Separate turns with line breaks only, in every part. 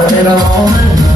But in a moment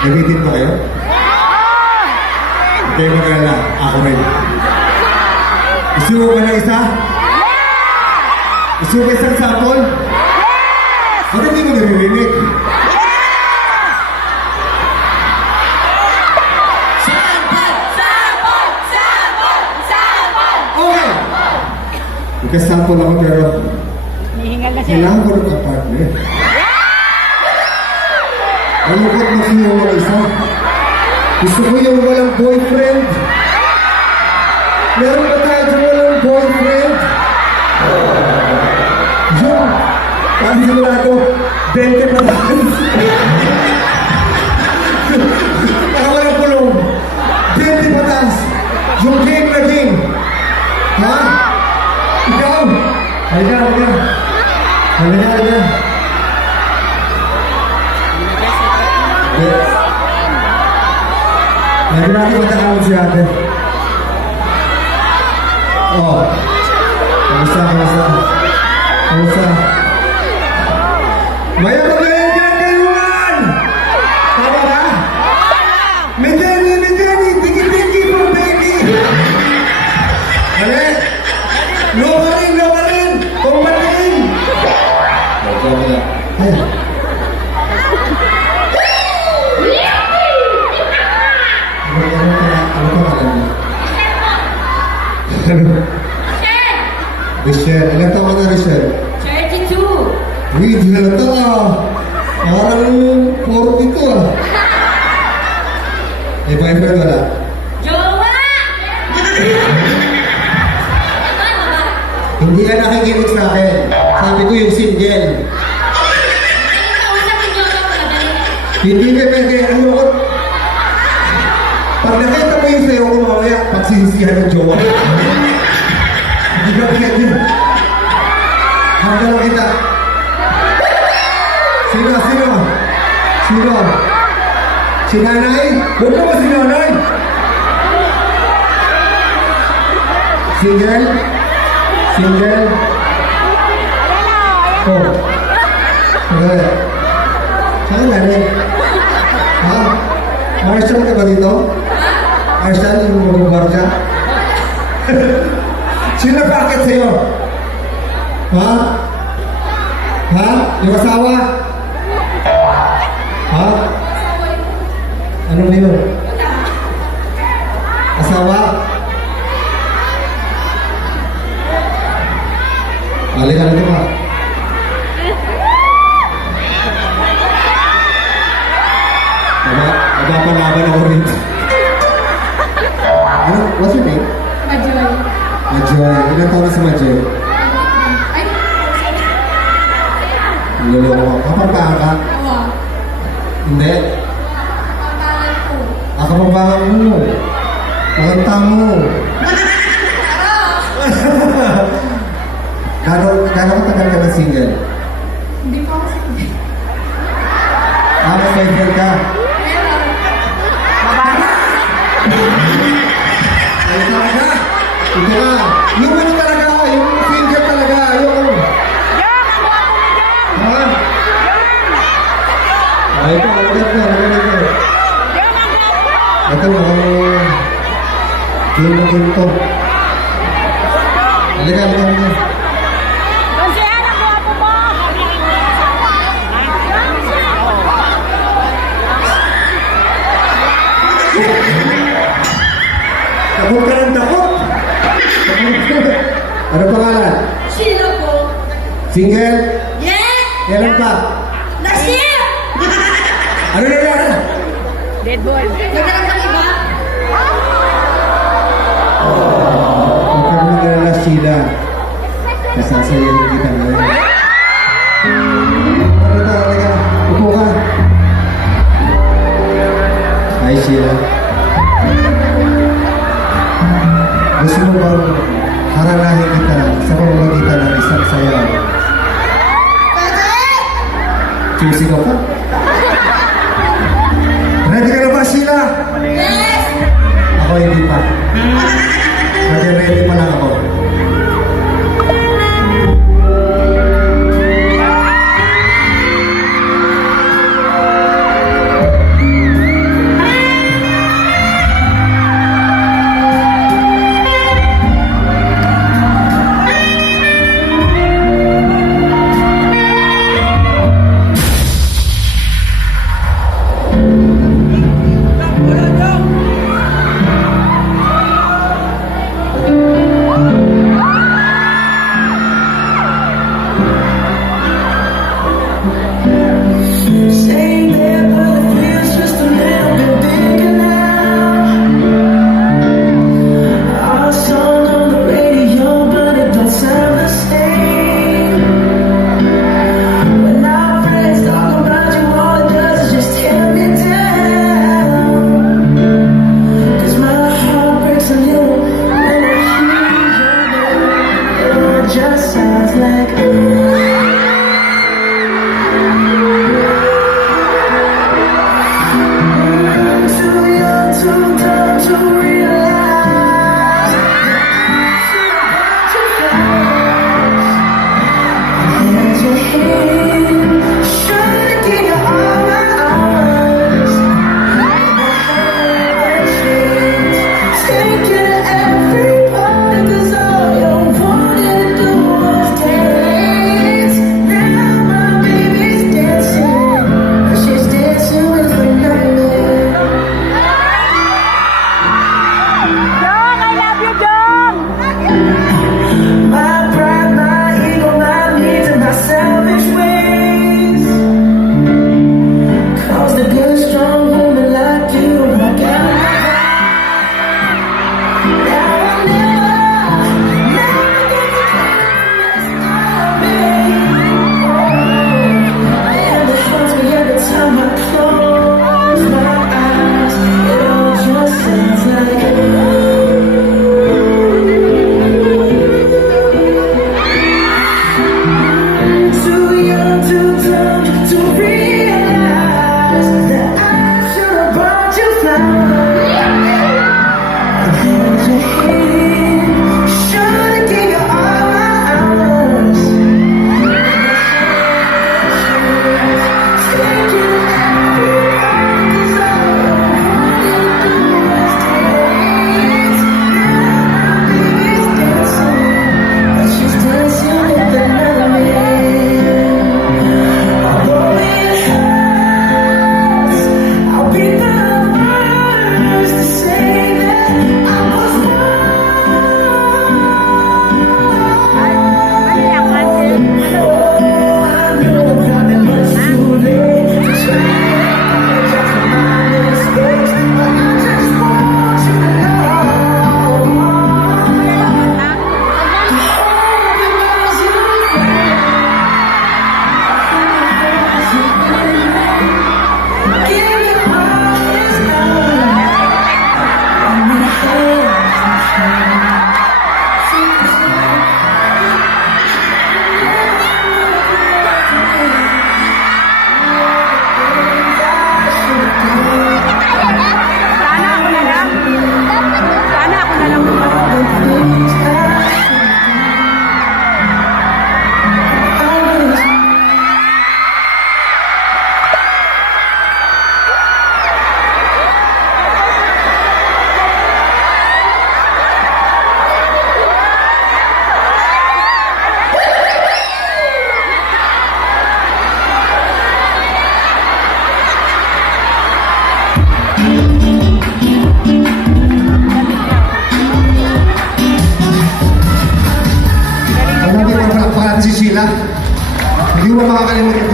Nabitin ba kayo? Hindi mo kaya ako rin. Gusto mo ba ng isa? Gusto mo ba isang sample? Bakit hindi mo naririnig? Okay! Magkasample ako pero
na
kailangan ko ng partner. Malungkot na siya yung isa. Gusto ko yung walang boyfriend. Meron ba tayo dyan walang boyfriend? Yung, parang sigurado, 20 pa tayo. Natin matakawag si ate. Oh. Kamusta, kamusta? Kamusta? Maya magaling ka kayuan! Tama ba? May Jenny! Tiki-tiki from baby! Mali! Ka rin, ka rin! Kumating! Okay, wala. Eh. Ano ano ka ano ka alam mo? Ano? Michelle. Ilan taon ka na, Michelle?
32!
Uy, di halata ah. Parang 42 ah. May boyfriend wala?
Jowa!
Hindi ka nakikinig sa akin. Sabi ko yung single. Hindi ka pwede. Ano ko? Pag nakita mo yung sayo ko mamaya, pagsisisihan ng jowa. Hindi ka pwede. Kita. Sino? Sino? Sino? Si nanay? Ka ba si nanay? Single? Single? Oh. Okay. Saan nanay? Ha? Marshall ka ba dito? Marshall, yung magbubar ka? Sino bakit sa'yo? Ha? Ha? Yung asawa? Ha? Anong yun? Asawa? Halika na ba? Majoy. Ilan taon na si Majoy? Niloloko ka. Kapampangan ka? Hindi. Ah, kapampangan mo. Pakanta mo. Gano'n gano'n katagal ka na single?
Hindi pa ako sige.
Ah, boyfriend ka? Ito, maganda, maganda.
Jong,
Ito, mukhang game na game to. Halika, halika, halika. Takot ka ng takot! ano pangalan?
Sheila po.
Single?
Yes!
Kailan?
Last year!
Ano na yan?
Dead boy.
Nagkaroon ng iba?
Huwag ka naman nalala, Sheila. Kasasayan kita ngayon. Ano ta, halika. Upo ka. Hi, Sheila.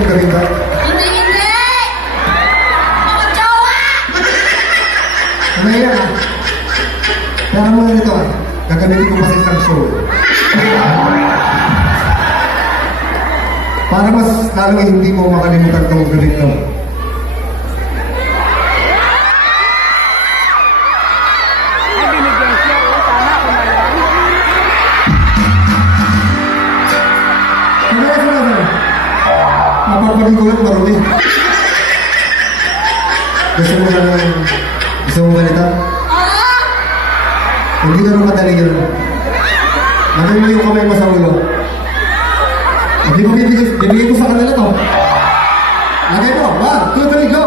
Itong gabi ba?
Hindi, hindi! Jowa!
Umaya ka. Kaya mo nito ah. Gagamitin ko pa sa isang show. Para mas lalong hindi mo makalimutan itong gabi Mapapaligulat marumi. Gusto mo lang, gusto mo balita? Hindi naman madali yun. Lagay mo yung kamay mo sa ulo. Hindi mo bibigay, bibigay ko sa kanila to. Lagay mo, one, two, three, go!